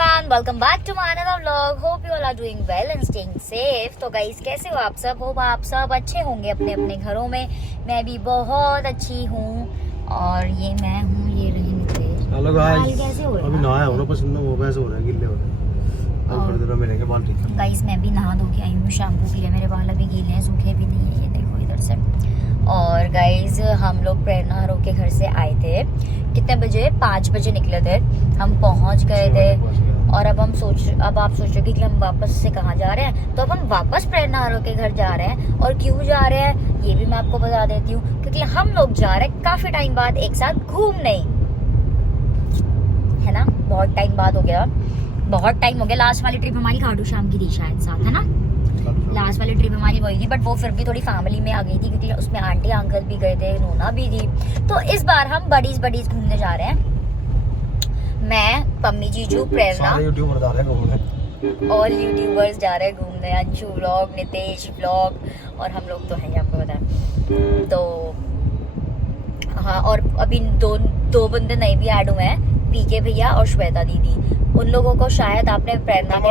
everyone, welcome back to my another vlog. Hope you all are doing well and staying safe. तो guys कैसे हो आप सब? Hope आप सब अच्छे होंगे अपने अपने घरों में. मैं भी बहुत अच्छी हूँ और ये मैं हूँ, ये रही नितेश. हेलो गाइस, कैसे हो रहे अभी नहाया हूँ ना, पसंद वो वैसे हो रहा है, गिल्ले हो रहे हैं. अब थोड़ी देर में मिलेंगे बाल ठीक. गाइस मैं भी नहा धो के आई हूँ शैम्पू के लिए. मेरे बाल अभी गीले हैं, सूखे भी नहीं है. ये देखो इधर से. और गाइज हम लोग प्रेरणा हरो के घर से आए थे. कितने बजे? 5 बजे निकले थे. हम पहुंच गए थे और अब आप सोचोगे कि हम वापस से कहाँ जा रहे हैं. तो अब हम वापस प्रेरणा हरो के घर जा रहे हैं. और क्यों जा रहे हैं ये भी मैं आपको बता देती हूँ. क्योंकि हम लोग जा रहे हैं काफी टाइम बाद एक साथ घूमने, है ना. बहुत टाइम बाद हो गया, बहुत टाइम हो गया. लास्ट वाली ट्रिप हमारी खाटू श्याम की थी शायद, साथ है ना. लास्ट वाली ट्रिप हमारी वही थी, बट वो फिर भी थोड़ी फैमिली में आ गई थी क्योंकि उसमें आंटी अंकल भी गए थे, नोना भी थी. तो इस बार हम बडीज घूमने जा रहे हैं. मैं, पम्मी, जीजू, प्रेरणा, ऑल यूट्यूबर्स जा रहे हैं घूमने. अंशु व्लॉग, नितेश व्लॉग और हम लोग तो हैं, आपको पता है. तो हाँ, और अभी दो बंदे नए भी ऐड हुए हैं, पीके भैया और श्वेता दीदी. उन लोगों को शायद आपने प्रेरणा के,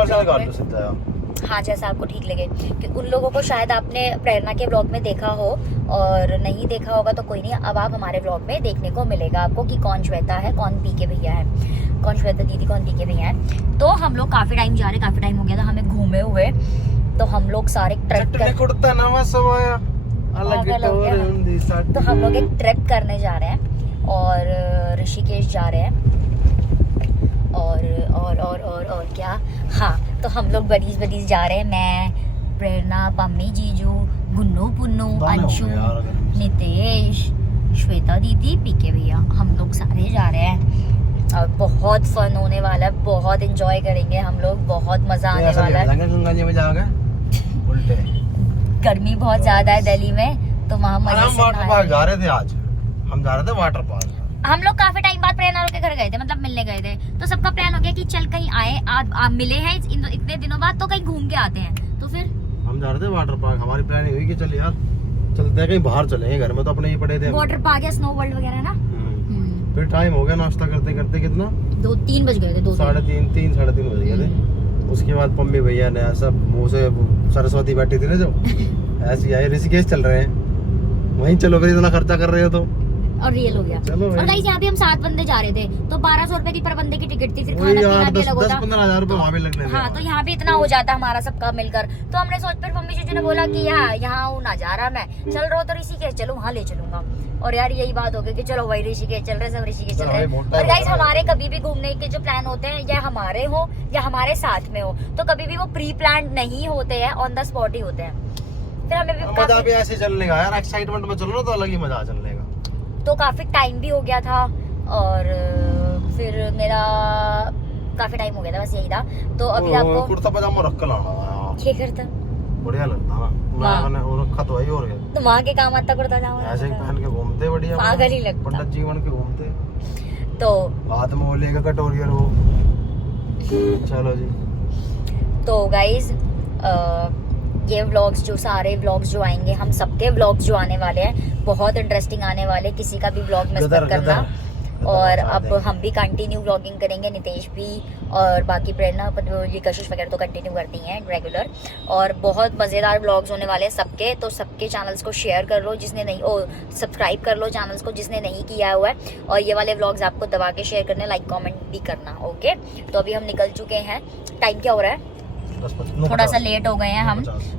हाँ जैसा आपको ठीक लगे, कि उन लोगों को शायद आपने प्रेरणा के व्लॉग में देखा हो, और नहीं देखा होगा तो कोई नहीं. अब आप हमारे व्लॉग में देखने को मिलेगा आपको कि कौन श्वेता है, कौन पीके भैया है, कौन श्वेता दीदी, कौन पीके भैया है. तो हम लोग काफी टाइम जा रहे हैं, काफी टाइम हो गया था हमें घूमे हुए. तो हम लोग सारे ट्रैक तो हम लोग एक ट्रिप करने जा रहे हैं और ऋषिकेश जा रहे हैं. और क्या, हाँ. तो हम लोग बडीज जा रहे हैं. मैं, प्रेरणा, पम्मी, जीजू, गुन्नू, पुन्नू, अंशु, नितेश, श्वेता दीदी, पीके भैया, हम लोग सारे जा रहे हैं. और बहुत फन होने वाला है, बहुत एंजॉय करेंगे हम लोग, बहुत मजा आने वाला है. गर्मी बहुत ज्यादा है दिल्ली में, तो वहाँ मजे से जा रहे थे. आज हम जा रहे थे वाटर पार्क. हम लोग काफी टाइम बाद प्रेरणा के घर गए थे, मतलब मिलने गए थे. तो सबका प्लान हो गया कि चल कहीं आए, आप मिले हैं इतने दिनों बाद, तो कहीं घूम के आते हैं. तो फिर हम जा रहे थे वाटर पार्क. हमारी प्लानिंग हुई कि चल यार चलते हैं कहीं बाहर, चलेंगे, घर में तो अपने ही पड़े थे. वाटर पार्क या स्नो वर्ल्ड वगैरह ना. फिर टाइम हो गया नाश्ता करते करते, कितना 2-3 बज गए थे. 3:30 साढ़े 3 बज गए थे. उसके बाद पम्मी भैया ने सब मुँह से सरस्वती बैठी थी ना जो ऐसी आए, ऋषिकेश चल रहे हैं, वहीं चलो फिर, इतना खर्चा कर रहे हो तो. और रियल हो गया. और गाइस यहाँ पे हम 7 बंदे जा रहे थे, तो 1200 रुपए की पर बंदे की टिकट थी. फिर खाना पीना भी अलग होता. 10-15 रुपए वहाँ पे लगने. हाँ, तो यहाँ पे इतना हो जाता हमारा सबका मिलकर. तो हमने फिर मम्मी जी ने बोला कि यहाँ ना जा रहा, मैं चल रहा हूँ तो ऋषिकेश चलो, वहाँ ले चलूंगा. और यार यही बात हो गई कि चलो भाई ऋषिकेश चल रहे, सब ऋषिकेश चल रहे. और गाइस हमारे कभी भी घूमने के जो प्लान होते हैं, या हमारे हो या हमारे साथ में हो, तो कभी भी वो प्री प्लान नहीं होते हैं, ऑन द स्पॉट ही होते हैं. फिर हमें भी मजा भी ऐसे चलने का यार, एक्साइटमेंट में चलो तो अलग ही मजा चलने का. तो काफी टाइम भी हो गया था, और फिर मेरा काफी टाइम हो गया था, बस यही था. तो अभी आपको कुर्ता पजामा रख कर लाना, क्या करता, बढ़िया लगता ना. मैंने वो रखा तो वही. और तो वहाँ के काम आता कुर्ता पजामा, ऐसे ही पहन के घूमते, बढ़िया पागल ही लगता, पंडित जीवन के घूमते. तो हाथ में वो लेगा कटोरी और वो. चलो जी. तो गाइज ये व्लॉग्स, जो सारे व्लॉग्स जो आएंगे, हम सबके व्लॉग्स जो आने वाले हैं बहुत इंटरेस्टिंग आने वाले. किसी का भी व्लॉग मिस मत करना. और अब हम भी कंटिन्यू व्लॉगिंग करेंगे, नितेश भी, और बाकी प्रेरणा, ये कशिश वगैरह तो कंटिन्यू करती हैं रेगुलर. और बहुत मज़ेदार व्लॉग्स होने वाले हैं सबके. तो सबके चैनल्स को शेयर कर लो जिसने नहीं, सब्सक्राइब कर लो चैनल्स को जिसने नहीं किया हुआ है. और ये वाले व्लॉग्स आपको दबा के शेयर करने, लाइक कमेंट भी करना. ओके, तो अभी हम निकल चुके हैं. टाइम क्या हो रहा है? थोड़ा सा लेट हो गए हैं हम,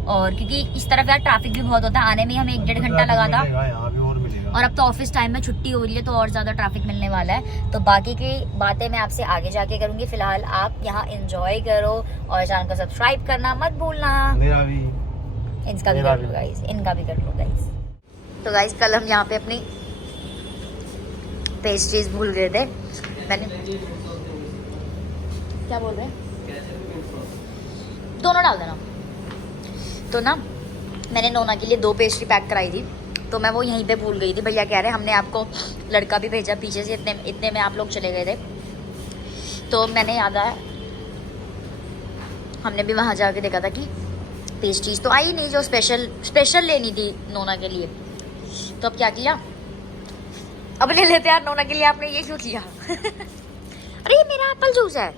और क्योंकि इस तरफ यार ट्रैफिक भी बहुत होता है. आने में हमें 1-1.5 घंटा लगा था, और अब तो ऑफिस टाइम में छुट्टी हो रही है, तो और ज्यादा ट्रैफिक मिलने वाला है. तो बाकी की बातें मैं आपसे आगे जाके करूंगी. फिलहाल आप यहाँ एंजॉय करो, और चैनल को सब्सक्राइब करना मत भूलना. इनका भी कर लो गाइस, इनका भी कर लो गाइस. तो गाइस कल हम यहाँ पे अपनी पेस्ट्रीज भूल गए थे. मैंने क्या बोल रहे हैं, दोनों डाल देना. तो ना मैंने नोना के लिए 2 पेस्ट्री पैक कराई थी, तो मैं वो यहीं पे भूल गई थी. भैया कह रहे हमने आपको लड़का भी भेजा पीछे से, इतने में आप लोग चले गए थे. तो मैंने याद आया, हमने भी वहाँ जाके देखा था कि पेस्ट्रीज तो आई नहीं जो स्पेशल लेनी थी नोना के लिए. तो अब क्या किया, अब ले लेते यार नोना के लिए. आपने ये क्यों किया? अरे ये मेरा एप्पल जूस है.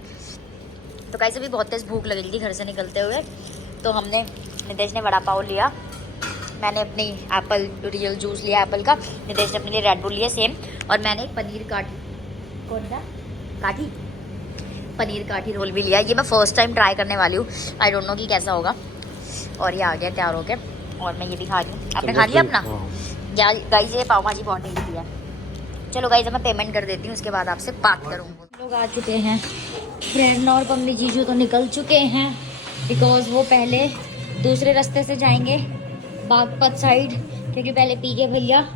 तो गाइस अभी बहुत तेज भूख लग रही थी घर से निकलते हुए, तो हमने नितेश ने वड़ा पाव लिया, मैंने अपनी एप्पल रियल जूस लिया एप्पल का, नितेश ने अपने लिए रेड बुल लिया सेम, और मैंने पनीर काठी, कौन सा काठी, पनीर काठी रोल भी लिया। ये मैं फर्स्ट टाइम ट्राई करने वाली हूँ, आई डोंट नो कि कैसा होगा। और ये आ गया तैयार होके, और मैं ये भी खा रही हूँ। आपने खा लिया अपना? गाइस ये पाव भाजी बहुत टेस्टी है। चलो गाइस मैं पेमेंट कर देती हूँ, उसके बाद आपसे बात करूँगी। लोग आ चुके हैं, प्रेरणा और पम्मी जीजू तो निकल चुके हैं, बिकॉज वो पहले दूसरे रास्ते से जाएंगे बागपत साइड, क्योंकि पहले पी के भैया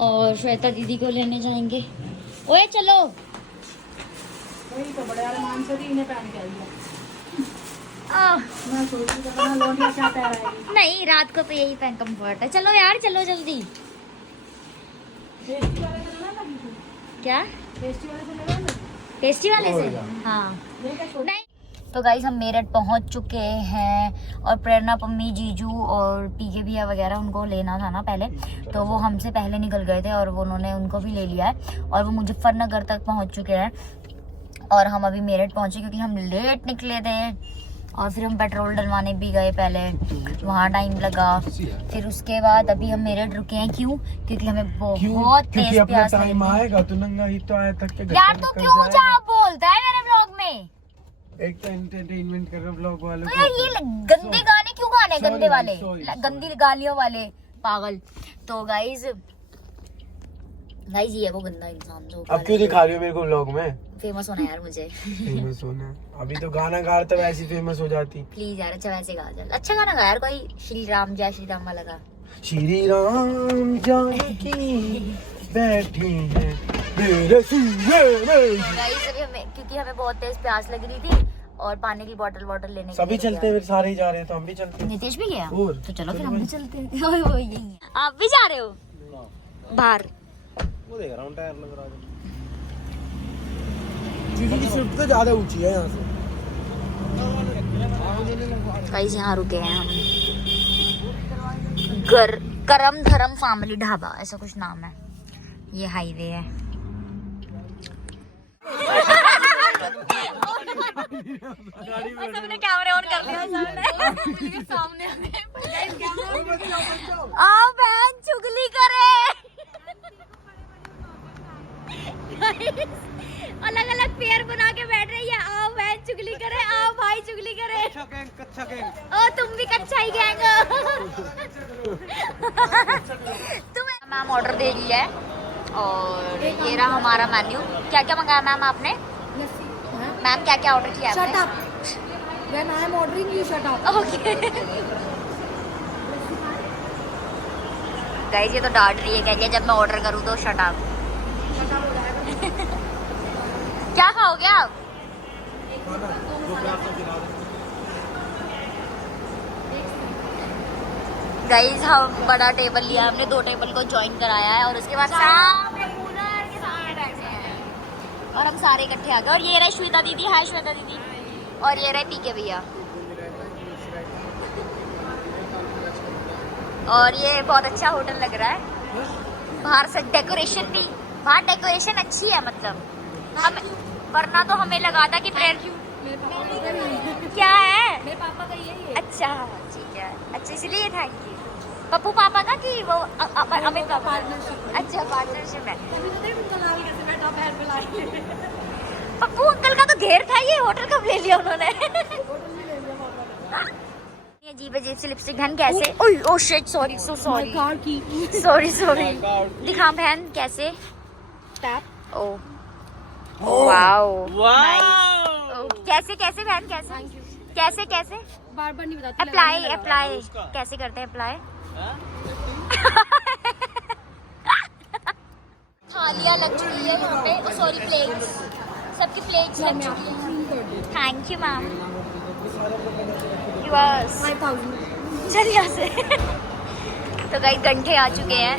और श्वेता दीदी को लेने जाएंगे। ओए चलो, वही तो बड़े अरमान से भी इन्हें पहन के आई है। आ, मैं सोच रही थी लोनिया क्या पहनाएगी। नहीं रात को तो यही पहन कम्फर्ट है। चलो यार चलो जल्दी। टेस्टी वाले से लेना लगी थी, क्या टेस्टी वाले से लेना ना, टेस्टी वाले से? हाँ नहीं। तो गाइज हम मेरठ पहुंच चुके हैं, और प्रेरणा पम्मी जीजू और पीके भैया वगैरह उनको लेना था ना पहले, तो वो हमसे पहले निकल गए थे और वो उन्होंने उनको भी ले लिया है, और वो मुजफ्फरनगर तक पहुंच चुके हैं, और हम अभी मेरठ पहुंचे क्योंकि हम लेट निकले थे, और फिर हम पेट्रोल डलवाने भी गए पहले, वहाँ टाइम लगा। फिर उसके बाद अभी हम मेरठ रुके हैं। क्यों? क्योंकि हमें बहुत तेज प्यास लगी। टाइम आएगा तो नंगा ही तो आया तक के यार तो क्यों मुझे आप बोलता है मेरे ब्लॉग में? एक तो एंटरटेनमेंट कर रहा ब्लॉग वालों तो यार ये गंदे गाने क्यों गाने, गंदे वाले, गंदी गालियों वाले पागल। तो गाइज ये वो गंदा इंसान जो अब क्यों दिखा रही हो मेरे को ब्लॉग में? फेमस होना है यार मुझे। फेमस होना अभी तो गाना गा तो वैसे फेमस हो जाती। प्लीज यार अच्छा वैसे गा, चल अच्छा गाना गा यार, कोई श्री राम जय श्री राम वाला गा। श्री राम जानकी बैठी है मेरे सीने में। गाइस अभी हमें, क्योंकि हमें बहुत तेज प्यास लग रही थी और पानी की बोतल लेने के सभी लिए चलते हैं, सारे ही जा रहे हैं तो हम भी चलते हैं। नितेश भी गया और तो चलो फिर हम भी चलते हैं। ओए ओए यही है। आप भी जा रहे हो बाहर? वो देख रहा हूं टायर लग रहा है। जीजी की शिफ्ट तो ज्यादा ऊंची है यहाँ से। गाइस यहाँ रुके हैं हम, करम धर्म फैमिली ढाबा ऐसा कुछ नाम है, ये हाईवे है। सबने कैमरे ऑन कर लिया सामने आओ बहन चुगली करे। अलग अलग पेयर बना के बैठ रही है, आओ बहन चुगली करे, आओ भाई चुगली करे। कच्चा गैंग। ओ तुम भी कच्चा ही गैंग हो। तुम्हें मैम ऑर्डर दे लिया है, और ये रहा हमारा मेन्यू। क्या क्या मंगाया मैम आपने? मैम क्या क्या ऑर्डर किया आपने? Shut up. When I am ordering, you shut up. Okay guys ये तो डांट रही है, कहेंगे जब मैं ऑर्डर करूँ तो शट अप। क्या खाओगे आप? गाइस हम बड़ा टेबल लिया, हमने 2 टेबल को ज्वाइन कराया है, और उसके बाद सामने कूलर के सामने बैठे हैं, और हम सारे इकट्ठे आ गए। और ये रहे श्वेता दीदी, हाय श्वेता दीदी, और ये रहे पीके भैया, और ये बहुत अच्छा होटल लग रहा है। बाहर से डेकोरेशन भी, बाहर डेकोरेशन अच्छी है, मतलब हम, वरना तो हमें लगा था कि क्या है मेरे पापा का ये अच्छा ठीक है, अच्छा इसलिए थैंक यू। पप्पू पापा का कि वो अमित का पार्टनरशिप? अच्छा पार्टनरशिप है। पप्पू अंकल का तो घेर था, ये होटल कब ले लिया उन्होंने? अजीब अजीब सी लिपस्टिक। बहन कैसे? Oh shit, sorry so sorry sorry sorry. दिखा बहन कैसे? टैप। ओह वाओ कैसे कैसे बहन कैसे कैसे कैसे? बार बार नहीं बताती। अप्लाई कैसे करते हैं अप्लाई? थालियाँ लग चुकी है यहाँ पे, सॉरी प्लेट्स, सबकी प्लेट्स लग चुकी है। Thank you ma'am. चल यहाँ से। तो गाइस घंटे आ चुके हैं।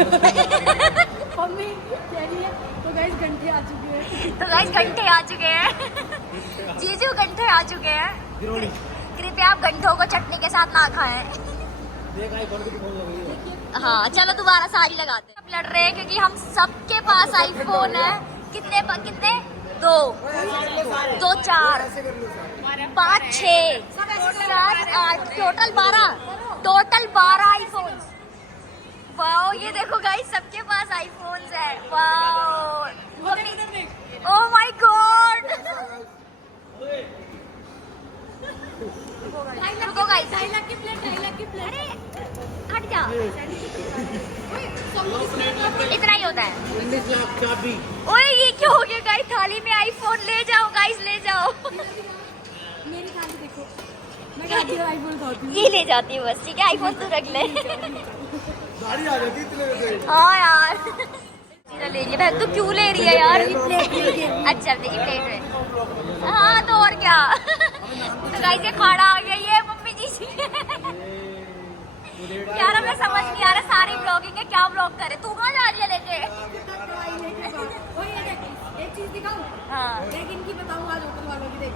मम्मी कह रही है तो गाइस घंटे आ चुके हैं। तो गाइस घंटे आ चुके हैं। जीजू घंटे आ चुके हैं। कृपया आप घंटों को चटनी के साथ ना खाएं। हाँ चलो दोबारा साड़ी लगाते हैं। अब लड़ रहे हैं क्योंकि हम सबके पास आईफोन है। कितने 2 2 4 5 6 7 8 टोटल 12 आईफोन्स। वाओ, ये देखो गाइस, सबके पास आईफोन्स है। Wow, oh my God. रुको गाइस, 2.5 लाख की प्लेट, 2.5 लाख की प्लेट। अरे हट जा, इतना ही होता है। 19 लाख चाबी। ओए ये क्या हो गया गाइस, थाली में आईफोन। ले जाओ गाइस, ले जाओ। मेरी थाली देखो, मैं खाती हूँ आईफोन खाती हूँ। ये ले जाती हूँ बस, ठीक है। आईफोन तू रख ले। गाड़ी आ जाती इतने में। हाँ यार, सीधा ले लिया। बहन तू क्यों ले रही है यार? प्लेट लेके अच्छा, देखिए प्लेट में। हाँ तो और क्या। तो गाइस ये खाना आ गया, ये मम्मी जी से। यार हमें समझ नहीं आ रहा, सारी ब्लॉगिंग है, क्या ब्लॉग करे। तू कहाँ जा रही है लेके? एक चीज दिखाऊं? हाँ देख, इनकी बताऊं आज होटल वालों की। देख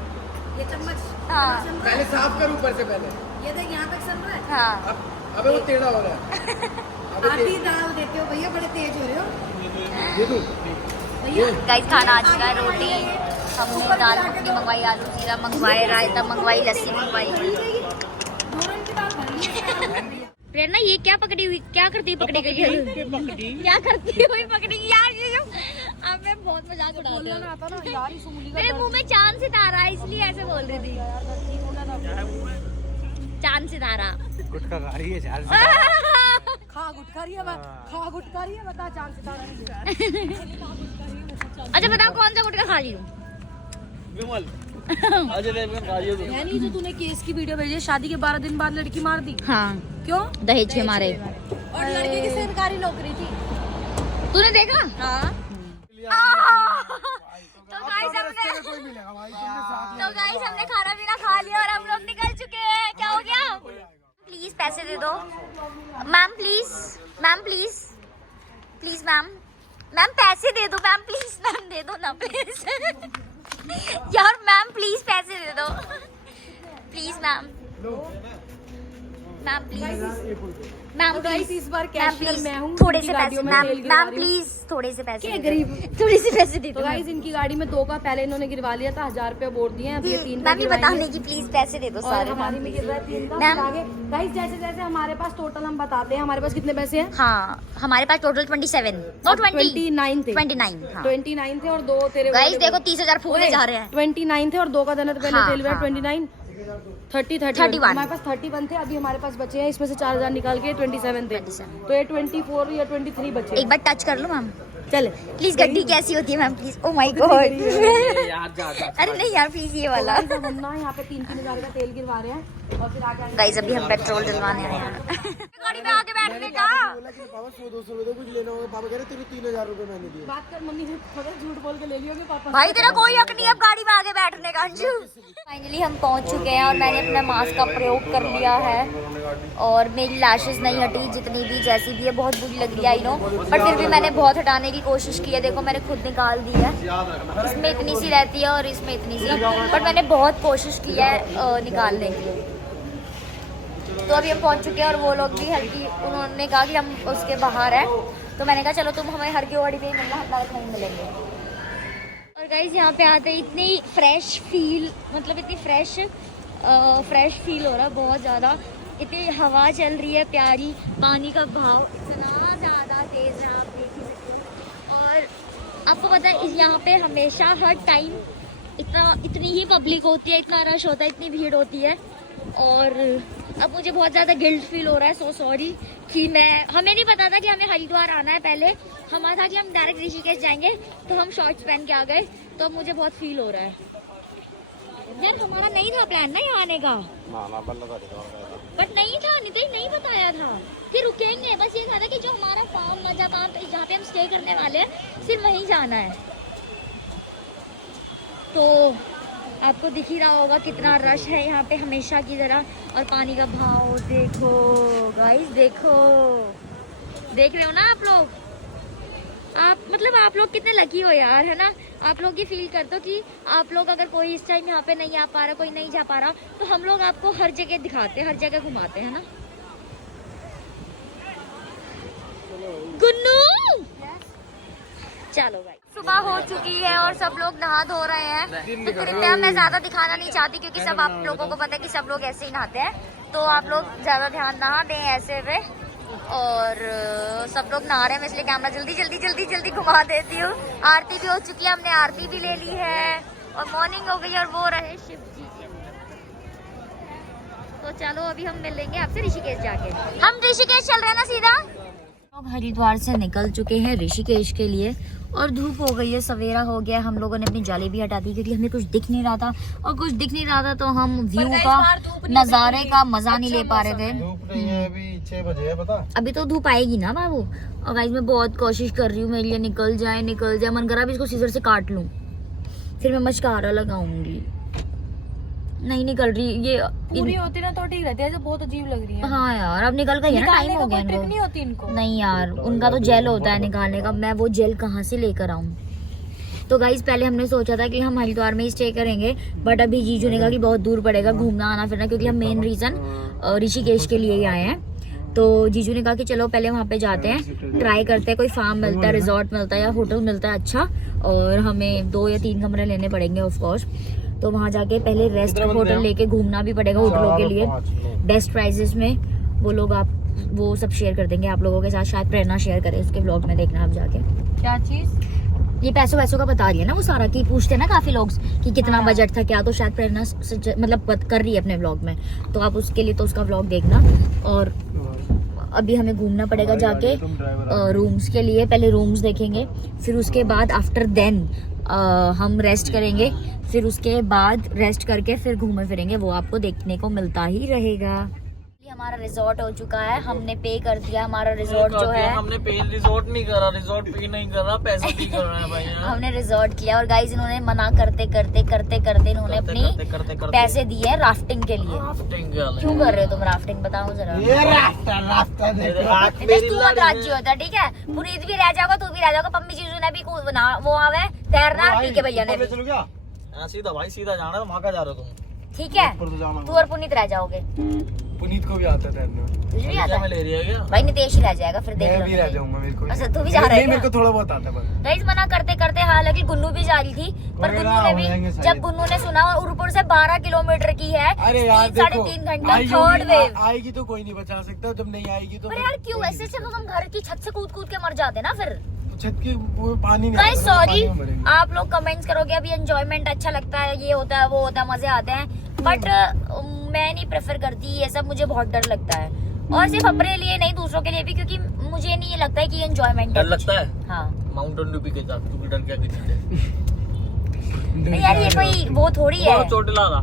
ये चम्मच हाँ। सन रहा पहले है। साफ कर ऊपर से पहले। ये देख यहाँ तक सन रहा है। हाँ अबे वो टेढ़ा हो रहा है। आधी दाल देते हो भैया, बड़े तेज हो रहे हो ये तू भैया। गाइस, खाना आ चुका है। रोटी हमने, दाल मखनी मंगवाई, आलू जीरा मंगवाए, रायता मंगवाई, लस्सी मंगवाई। दोरन की दाल भर ली है। प्रेरणा ये क्या पकड़ी हुई, क्या करती पकड़ी गई है? क्या करती हुई पकड़ी यार? ये जो अब मैं बहुत मजाक उड़ाती बोलना हूँ। ना आता ना यार, इस उंगली का मेरे मुंह में चांद सितारा है, इसलिए ऐसे बोल रही थी। चांद सितारा। गुटखा खा रही है यार। खा गुटखा रही है, खा गुटखा रही है, बता चांद सितारा नहीं है। अच्छा बताओ, कौन सा गुटखा खा रही हूँ? विमल अजय देवगन खा रही है तू। यानी जो तूने केस की वीडियो भेजी है, शादी के 12 दिन बाद लड़की मार दी, हाँ, क्यों? दहेज के मारे। और लड़के की सरकारी नौकरी थी। तूने देखा? हाँ। तो गाइस हमने खाना पीना खा लिया और हम लोग निकल चुके हैं। क्या हो गया? प्लीज पैसे दे दो ma'am, please ma'am, please please ma'am, ma'am पैसे दे दो मैम, प्लीज मैम दे दो ना प्लीज। यार मैम प्लीज पैसे दे दो please ma'am, ma'am please ma'am please, इस बार मैम कैशियर प्लीज मैं हूँ। थोड़े इनकी से गाड़ियों पैसे, में मैम तेल गिरवा मैम रही हूँ। प्लीज थोड़े से पैसे क्या दे दो। गरीब। थोड़े से पैसे दे तो दो। गाइस इनकी गाड़ी में 2 का पहले इन्होंने गिरवा लिया था, 1000 रुपए बोल दिए हैं, अब ये 3 का मैम ये गिरवाएंगे। बताने की प्लीज पैसे दे दो और सारे। हमारी में गिर रहा है 3 का। मैम। फिर आगे गाइस जैसे जैसे हमारे पास टोटल हम बताते हैं, हमारे पास कितने पैसे हैं? हाँ हमारे पास टोटल 27 नो 20 29 थे। 29 हाँ। 29 थे और 2 तेरे गाइस देखो 30,000 फूकने जा रहे हैं। 29 थे और 2 का देना तो पहले हाँ, तेल हुआ हाँ। 29 30 31। हमारे पास 31 थे, अभी हमारे पास बचे हैं, इसमें से 4000 निकाल के 27 थे, 27। तो ये 24 या 23 बचे। एक बार टच कर लो मैम चल प्लीज। गड्डी कैसी होती है ma'am please? Oh my God. अरे नहीं यार प्लीज ये वाला। हम ना यहाँ पे 3-3 हजार का तेल गिरवा रहे हैं और फिर आगे गाइस अभी हम पेट्रोल डलवाने आए हैं। गाड़ी में आके बैठने का पापा 100-200 में तो कुछ लेना होगा। पापा कह रहे तेरे 3000 रुपए मैंने दिए। बात कर मम्मी से, थोड़ा झूठ बोल के ले लियोगे पापा। भाई तेरा कोई हक नहीं है अब गाड़ी में आगे बैठने का। अंशु फाइनली हम पहुंच चुके हैं और मैंने अपना मास्क का प्रयोग कर लिया है और मेरी लैशेस नहीं हटी, जितनी भी जैसी भी है बहुत बुरी लग रही है आई नो, बट फिर भी मैंने बहुत हटाने की कोशिश की है। देखो मैंने खुद निकाल दी है, इसमें इतनी सी रहती है और इसमें इतनी सी, बट मैंने बहुत कोशिश की है निकालने की। तो अभी हम पहुंच चुके हैं और वो लोग भी हल्की, उन्होंने कहा कि हम उसके बाहर हैं, तो मैंने कहा चलो तुम हमें हर की गाड़ी पे ही मिलना, हम डायरेक्ट नहीं मिलेंगे। और गाइस यहाँ पे आते ही इतनी फ्रेश फील, मतलब इतनी फ्रेश फील हो रहा है बहुत ज़्यादा। इतनी हवा चल रही है प्यारी, पानी का बहाव इतना ज़्यादा तेज़ है आप देख ही सकते हो। और आपको पता है यहाँ पे हमेशा हर टाइम इतनी ही पब्लिक होती है, इतना रश होता है, इतनी भीड़ होती है। और अब मुझे बहुत ज़्यादा गिल्ट फील हो रहा है, सो सॉरी कि हमें नहीं पता था कि हमें हरिद्वार आना है। पहले हमारा था कि हम डायरेक्ट ऋषिकेश जाएंगे, तो हम शॉर्ट्स पहन के आ गए, तो अब मुझे बहुत फील हो रहा है। यार हमारा नहीं था प्लान ना यहाँ आने का, बट नहीं था, नितिन नहीं बताया था कि रुकेंगे। बस ये था कि जो हमारा फार्म मजा फार्म जहाँ पे हम स्टे करने वाले हैं सिर्फ वहीं जाना है। तो आपको दिख ही रहा होगा कितना रश है यहाँ पे हमेशा की तरह। और पानी का भाव देखो गाइस, देखो, देख रहे हो ना आप लोग? आप लोग कितने लकी हो यार, है ना? आप लोग ये फील करते हो कि आप लोग अगर कोई इस टाइम यहाँ पे नहीं आ पा रहा, कोई नहीं जा पा रहा, तो हम लोग आपको हर जगह दिखाते हैं, हर जगह घुमाते हैं ना। गुन्नू चलो भाई। सो सुबह हो चुकी है और सब लोग नहा धो रहे हैं। तो कृपया मैं ज्यादा दिखाना नहीं चाहती क्योंकि सब आप लोगों को पता है कि सब लोग ऐसे ही नहाते हैं, तो आप लोग ज्यादा ध्यान ना दें ऐसे पे। और सब लोग नहा रहे हैं, मैं इसलिए कैमरा जल्दी घुमा देती हूँ। आरती भी हो चुकी है, हमने आरती भी ले ली है और मॉर्निंग हो गई और वो रहे शिव जी के। तो चलो अभी हम मिलेंगे आपसे ऋषिकेश जाके। हम ऋषिकेश चल रहे हैं ना सीधा। लोग हरिद्वार से निकल चुके हैं ऋषिकेश के लिए और धूप हो गई है, सवेरा हो गया। हम लोगों ने अपनी जाली भी हटा दी क्योंकि हमें कुछ दिख नहीं रहा था, और कुछ दिख नहीं रहा था तो हम व्यू का नजारे का मजा नहीं ले पा रहे थे। धूप नहीं है, अभी 6 बजे है पता। अभी तो धूप आएगी ना बाबू। और गाइस मैं बहुत कोशिश कर रही हूँ मेरे लिए निकल जाए। मन करा भी इसको सीजर से काट लूं, फिर मैं मस्कारा लगाऊंगी। नहीं निकल रही ये पूरी होती ना तो ठीक रहती है, बहुत अजीब लग रही है। हाँ यार अब निकल गई है ना, टाइम हो गया ट्रिक नहीं इनको। होती इनको। नहीं यार उनका तो जेल होता है निकालने का, मैं वो जेल कहाँ से लेकर आऊँ। तो गाइस पहले हमने सोचा था कि हम हरिद्वार में ही स्टे करेंगे, बट अभी जीजू ने कहा कि बहुत दूर पड़ेगा घूमना आना फिरना, क्योंकि हम मेन रीजन ऋषिकेश के लिए ही आए हैं। तो जीजू ने कहा कि चलो पहले वहाँ पे जाते हैं, ट्राई करते हैं कोई फार्म मिलता है, रिजॉर्ट मिलता है या होटल मिलता है अच्छा, और हमें 2 या 3 कमरे लेने पड़ेंगे ऑफ कोर्स। तो वहाँ जाके पहले रेस्ट होटल लेके घूमना भी पड़ेगा होटलों के लिए बेस्ट प्राइजेस में। वो लोग आप वो सब शेयर कर देंगे आप लोगों के साथ, शायद प्रेरणा शेयर करे उसके ब्लॉग में, देखना आप जाके। क्या चीज? ये पैसों का बता रही है ना वो सारा, कि पूछते हैं ना काफी लोग कि कितना बजट था क्या, तो शायद प्रेरणा मतलब कर रही है अपने व्लॉग में, तो आप उसके लिए तो उसका व्लॉग देखना। और अभी हमें घूमना पड़ेगा जाके रूम्स के लिए, पहले रूम्स देखेंगे, फिर उसके बाद आफ्टर देन हम रेस्ट करेंगे, फिर उसके बाद रेस्ट करके फिर घूमे फिरेंगे, वो आपको देखने को मिलता ही रहेगा। हमारा रिजॉर्ट हो चुका है, हमने पे कर दिया। हमारा रिजॉर्ट जो है हमने पे रिजॉर्ट नहीं करा, रिजॉर्ट पे नहीं करा, पैसा भी कर रहे हैं भाई। हमने रिजॉर्ट किया और गाइस इन्होंने मना करते इन्होंने अपनी पैसे दिए राफ्टिंग के लिए। राफ्टिंग क्यों कर रहे हो तुम राफ्टिंग, बताओ जरा। रास्ता नितेश तू मत राज्य होता ठीक है, पुनीत भी रह जाओगा, तू भी रह जाओगा, पम्मी जीजू ने भी वो आवे तैरना, पी के भैया ने भी। चलो क्या सीधा भाई सीधा जाना है, वहाँ का जा रहे हो तुम? ठीक है तू और पुनीत रह जाओगे। पुनीत को भी आता है तैरने, तुझे भी आता में ले रही है क्या? भाई नितेश ही रह जाएगा फिर, देख मैं भी रह जाऊंगा, मेरे को अच्छा तू भी जा रहा है? मेरे को थोड़ा बहुत आता है। गाइस मना करते हालांकि गुन्नू भी जा रही थी, पर गुन्नू ने भी जब गुन्नू ने सुना और उरपुर से 12 किलोमीटर की है, 3-3.5 घंटा थर्ड वेव आएगी तो कोई नहीं बचा सकता, जब नहीं आएगी तो। पर यार क्यों ऐसे से, तो हम घर की छत से कूद के मर जाते ना फिर। छत की पानी नहीं। गाइस सॉरी, आप लोग कमेंट्स करोगे अभी एंजॉयमेंट अच्छा लगता है, ये होता है वो होता है, मजे आते हैं, बट मैं नहीं प्रेफर करती ये सब, मुझे बहुत डर लगता है। और सिर्फ अपने लिए नहीं दूसरों के लिए भी, क्योंकि मुझे नहीं ये लगता है कि एंजॉयमेंट डर लगता है। हाँ माउंटेन ड्यू पी के साथ तू डर क्या करती है? यार ये कोई वो थोड़ी है, बहुत चोट लगा।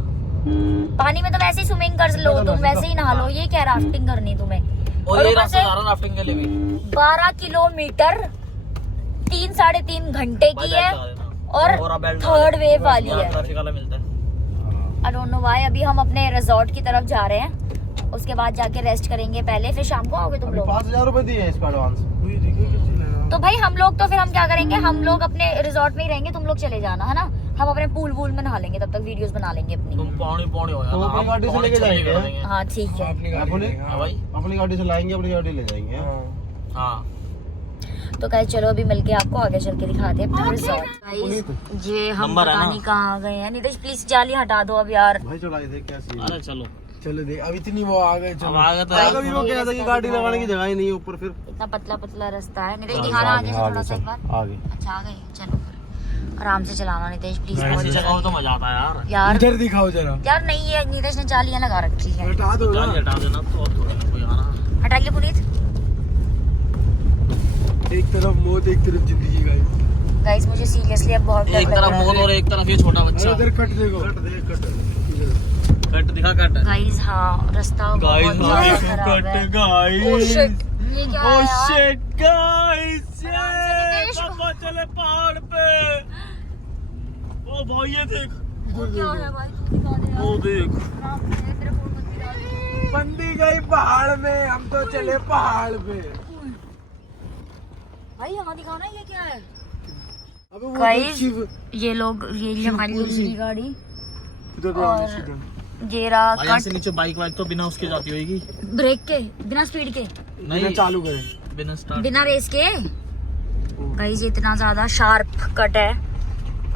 पानी में तो वैसे ही स्विमिंग कर लो तुम, वैसे ही नहा लो, ये क्या राफ्टिंग करनी तुम्हें। और ये ऊपर रास्ता से जा रहा राफ्टिंग के लिए भी 12 किलोमीटर 3-3.5 घंटे की है और थर्ड वेव वाली है। ट्रैफिक वाला मिलता है। I don't know why. अभी हम अपने रिजॉर्ट की तरफ जा रहे हैं, उसके बाद जाके रेस्ट करेंगे पहले, फिर शाम को आओगे तुम लोग। 5000 रुपए दिए हैं इसका एडवांस। तो भाई हम लोग तो फिर हम क्या करेंगे, हम लोग अपने रिजॉर्ट में ही रहेंगे, तुम लोग चले जाना है ना, हम अपने पूल वूल में नहा लेंगे, तब तक वीडियोस बना लेंगे अपनी। तुम पौनी हो तो अपनी गाड़ी से लेके जाएंगे। हाँ ठीक है, अपनी गाड़ी से लाएंगे, अपनी गाड़ी ले जाएंगे। हाँ तो कल चलो अभी मिलके आपको आगे चल के दिखाते हैं अपना रिजॉर्ट। गाइस ये हम नंबर है पता ना? नहीं कहाँ गए हैं। नितेश प्लीज जाली हटा दो अब यार। भाई चला दे क्या सीन। अरे चलो चलो देख अब इतनी वो आ गए। चलो आ गए तो कभी वो कह था कि गाड़ी लगाने की जगह ही नहीं है ऊपर, फिर इतना पतला रास्ता है। नितेश दिखाना आगे से थोड़ा सा एक बार। आगे अच्छा आ गए, चलो फिर आराम से चलाना नितेश प्लीज। ऐसी जगह तो मजा आता है यार इधर दिखाओ जरा। यार नहीं है, नितेश ने जालियां लगा रखी है। हटा दो ना। यार हटा देना तो और थोड़ा कोई आना। हटाइए पुनीत। एक तरफ मौत एक तरफ जिंदगी गाइस। गाइस मुझे सीरियसली अब बहुत डर एक लग तरफ रहा है। मौत और एक तरफ ये छोटा बच्चा। इधर कट देखो, कट दे कट दिखा कट। गाइस हाँ रास्ता बहुत ज्यादा खराब है। Oh shit, ये क्या है यार? Shit guys Nitesh. पापा चले पहाड़ पे। ओ भाई ये देख, वो क्या है भाई, तू दिखा दे यार। वो देख राम ने तेरे फोन मत गिरा दे। बंदी गई पहाड़ में, हम तो चले पहाड़ पे। भाई यहाँ दिखाना, ये क्या है? अबे वो गाइस शिव ये लोग, ये हमारी दूसरी गाड़ी इधर दे और सीधा। ये रहा भाई यहाँ से कट नीचे बाइक वाइक तो बिना उसके जाती होगी। ब्रेक के बिना स्पीड के नहीं चालू करें बिना स्टार्ट। बिना रेस के। गाइस इतना ज्यादा शार्प कट है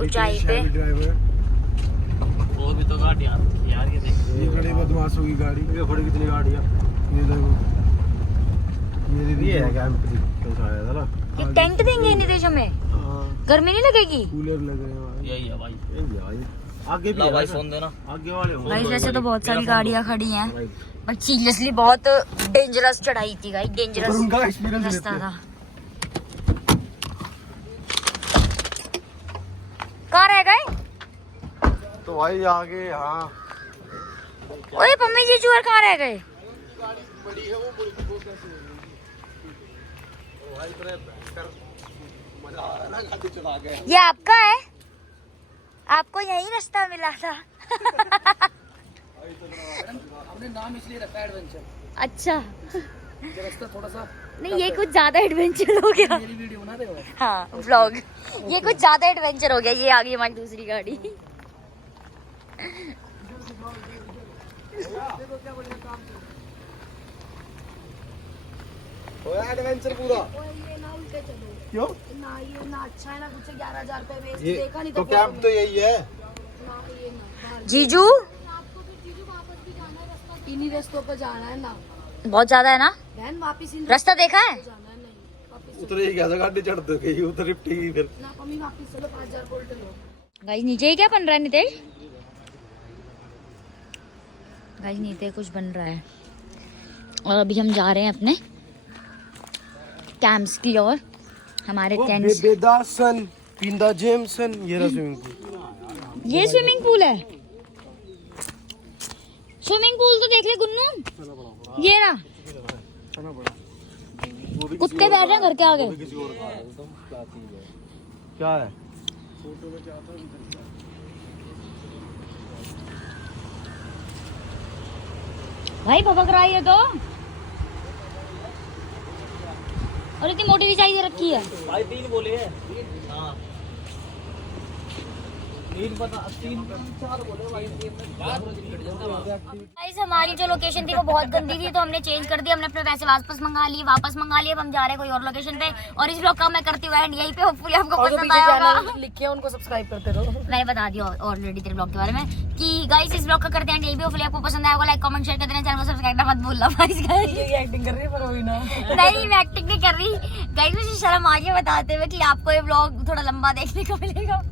ऊंचाई पे। वो भी तो गाड़ी यार ये देख, ये खड़ी बदमाशों की गाड़ी, ये खड़ी कितनी गाड़ियाँ, ये देखो, ये है कैंप कैसा आया था ना। ये टेंट देंगे नितेश हमें, गर्मी नहीं लगेगी? कूलर लगे हैं भाई, यही है भाई। यही है भाई। आगे भी ला है भाई ना? फोन देना। आगे वाले होंगे। गाइस वैसे तो बहुत सारी गाड़ियां खड़ी हैं, भाई। बट सीरियसली बहुत डेंजरस चढ़ाई थी गाइस, पर डेंजरस उनका एक्सपीरियंस रास्ता लेते था। कहाँ रह गए? तो भाई आगे, हाँ ओए पम्मी जीजू और कहाँ रह गए? बड़ी है वो, बड़ी वो कैसे होगी? ओ भाई इतने कर मजा आ रहा है ना गाड़ी चला के। ये आपका है? आपको यही रास्ता मिला था? हमने नाम इसलिए रखा है एडवेंचर, अच्छा, ये रास्ता थोड़ा सा नहीं ये कुछ ज्यादा एडवेंचर हो गया। मेरी वीडियो बना रहे हो। हाँ व्लॉग, ये कुछ ज्यादा एडवेंचर हो गया। ये आ गई हमारी दूसरी गाड़ी। होया एडवेंचर पूरा। ये ना उल्टे चलो क्यों? ना, ये ना अच्छा है ना, कुछ 11,000 रुपए वेस्ट, ये देखा नहीं तो कैंप तो यही है। ना, ये ना जीजू इन्हीं रास्तों पर जाना है ना बहुत ज्यादा है ना, बहन, वापिस इन रास्ता देखा है? जाना है, नहीं वापिस उतरे ही कैसे गाड़ी चढ़ दो गई, उतर लिपटी गई फिर। ना मम्मी, वापिस चलो 5,000 बोल्ट लो। गाइस नीचे ही क्या बन रहा है नितेश? गाइस नीचे कुछ बन रहा है और अभी हम जा रहे हैं अपने कैंप्स की ओर। हमारे टेंट्स, बेदासन, पिंदा जेमसन, ये रहा स्विमिंग पूल। ये स्विमिंग पूल है। स्विमिंग पूल तो देख ले गुन्नू, ये रहा। कुत्ते बैठ रहे हैं घर के आगे। क्या है? भाई भबक रहा है ये तो, और इतनी मोटी भी चाहिए रखी है। भाई 3 बोले हैं। हाँ 3 4 बोले भाई। गाइस हमारी जो लोकेशन थी वो बहुत गंदी थी, तो हमने चेंज कर दिया। हमने अपने पैसे वापस मंगा लिए। अब हम जा रहे हैं कोई और लोकेशन पे, और इस ब्लॉग का मैं करती हूँ एंड यहीं पे। होपफुली आपको पसंद आया होगा। लिखे उनको सब्सक्राइब करते रहो। मैंने बता दिया ऑलरेडी तेरे ब्लॉग के बारे में कि गाइस इस ब्लॉग का करते हैं यहीं पे। होपफुली आपको पसंद आया होगा। लाइक कमेंट शेयर कर देना, चैनल को सब्सक्राइब करना मत भूलना गाइस। ये एक्टिंग कर रही है पर वही ना। नहीं मैं एक्टिंग नहीं कर रही गाइस, मुझे शर्म आ रही है बताते हुए कि आपको ये ब्लॉग थोड़ा लंबा देखने को मिलेगा।